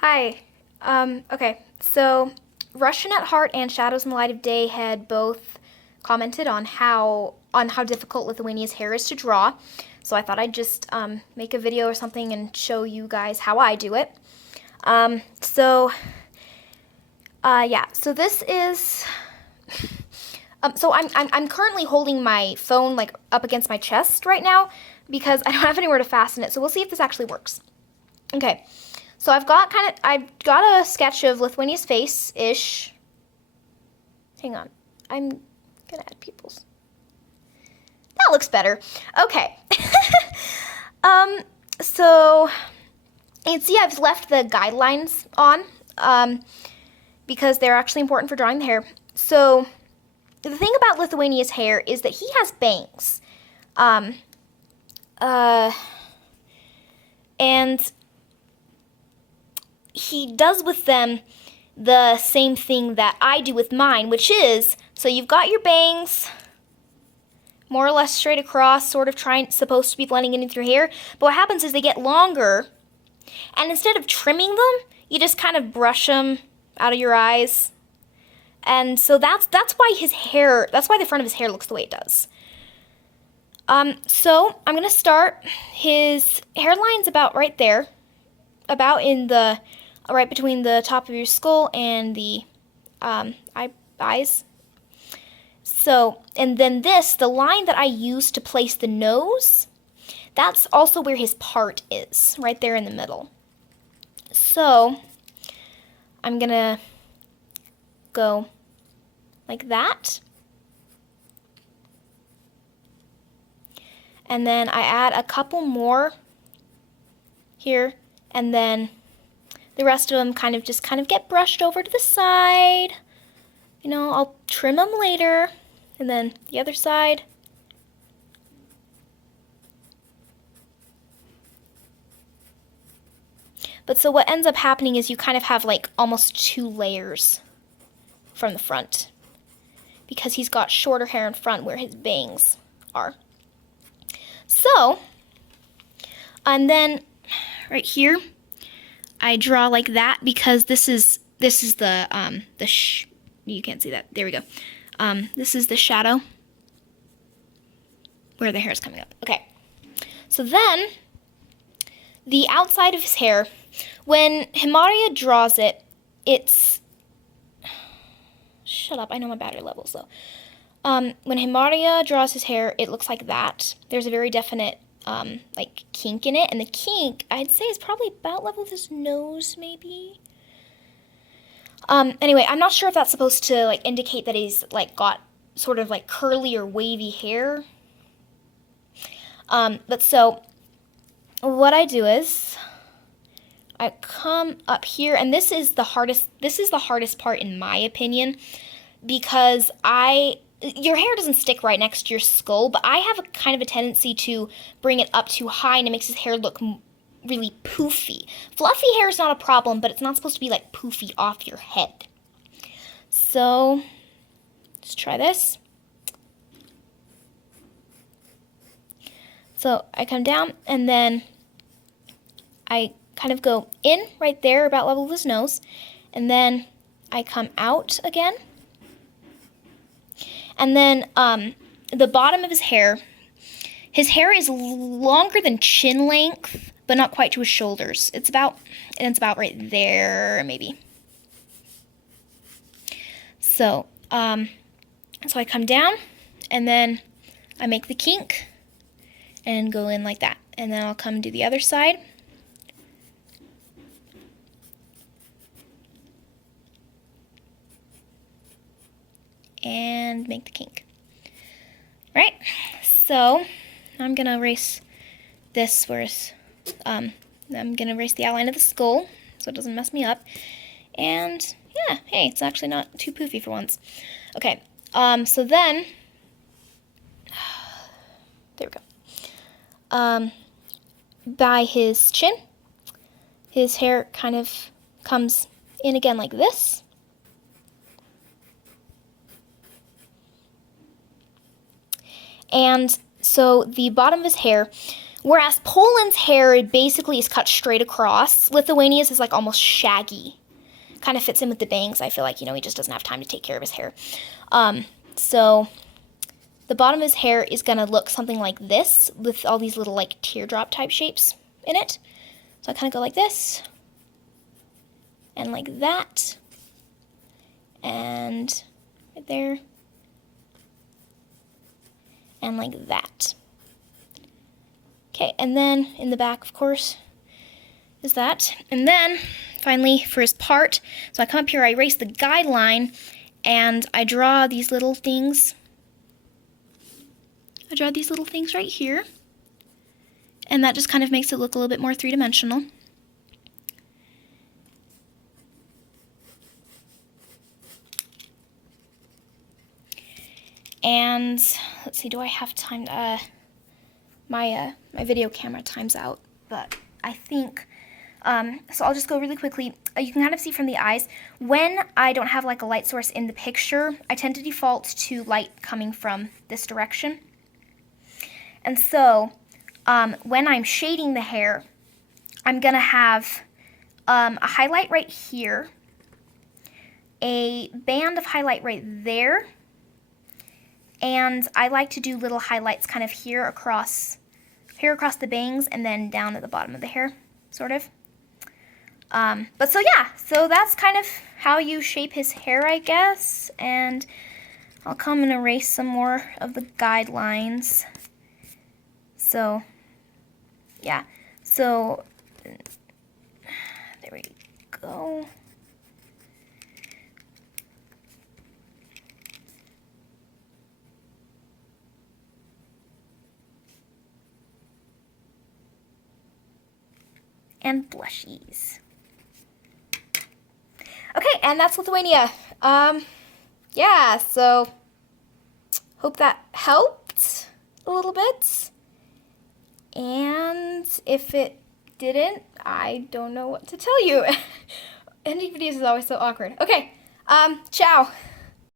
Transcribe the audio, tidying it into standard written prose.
Hi. Okay, so Russian at Heart and Shadows in the Light of Day had both commented on how difficult Lithuania's hair is to draw. So I thought I'd just make a video or something and show you guys how I do it. Yeah. So this is. So I'm currently holding my phone like up against my chest right now because I don't have anywhere to fasten it. So we'll see if this actually works. Okay. So I've got a sketch of Lithuania's face-ish. Hang on. I'm gonna add people's. That looks better. Okay. So you can see I've left the guidelines on because they're actually important for drawing the hair. So the thing about Lithuania's hair is that he has bangs. And he does with them the same thing that I do with mine, which is, so you've got your bangs more or less straight across, sort of supposed to be blending in with your hair, but what happens is they get longer, and instead of trimming them, you just kind of brush them out of your eyes. And so that's why that's why the front of his hair looks the way it does. So I'm gonna start. His hairline's about right there, about in the right between the top of your skull and the eyes. So, and then the line that I use to place the nose, that's also where his part is, right there in the middle. So, I'm gonna go like that. And then I add a couple more here, and then the rest of them kind of get brushed over to the side. You know, I'll trim them later. And then the other side. But so what ends up happening is you kind of have like almost two layers from the front, because he's got shorter hair in front where his bangs are. So, and then right here, I draw like that because this is the you can't see that. There we go. This is the shadow where the hair is coming up. Okay. So then the outside of his hair, when Himaria draws it, it's shut up. I know my battery levels though. When Himaria draws his hair, it looks like that. There's a very definite like kink in it, and the kink I'd say is probably about level with his nose, maybe. Anyway, I'm not sure if that's supposed to like indicate that he's like got sort of like curly or wavy hair. But so what I do is I come up here, and this is the hardest part in my opinion, because your hair doesn't stick right next to your skull, but I have a kind of a tendency to bring it up too high, and it makes his hair look really poofy. Fluffy hair is not a problem, but it's not supposed to be like poofy off your head. So let's try this. So I come down, and then I kind of go in right there about level with his nose, and then I come out again. And then the bottom of his hair is longer than chin length, but not quite to his shoulders. It's about right there, maybe. So, so I come down, and then I make the kink, and go in like that. And then I'll come do the other side. And make the kink. Right? So I'm gonna erase this I'm gonna erase the outline of the skull so it doesn't mess me up. And yeah, hey, it's actually not too poofy for once. Okay, so then there we go. By his chin, his hair kind of comes in again like this. And so the bottom of his hair, Whereas Poland's hair basically is cut straight across. Lithuania's is like almost shaggy. Kind of fits in with the bangs. I feel like, he just doesn't have time to take care of his hair. So the bottom of his hair is going to look something like this with all these little like teardrop type shapes in it. So I kind of go like this and like that and right there and like that. Okay, and then in the back, of course, is that. And then, finally, for his part, so I come up here, I erase the guideline, and I draw these little things. I draw these little things right here. And that just kind of makes it look a little bit more three-dimensional. And, let's see, do I have time? My video camera time's out, but I think, so I'll just go really quickly. You can kind of see from the eyes, when I don't have like a light source in the picture, I tend to default to light coming from this direction. And so, when I'm shading the hair, I'm gonna have a highlight right here, a band of highlight right there, and I like to do little highlights kind of here across the bangs and then down at the bottom of the hair, sort of. But so yeah, so that's kind of how you shape his hair, I guess. And I'll come and erase some more of the guidelines. So, yeah. So, there we go. And blushies. Okay, and that's Lithuania. Yeah, so hope that helped a little bit. And if it didn't, I don't know what to tell you. Ending videos is always so awkward. Okay, ciao.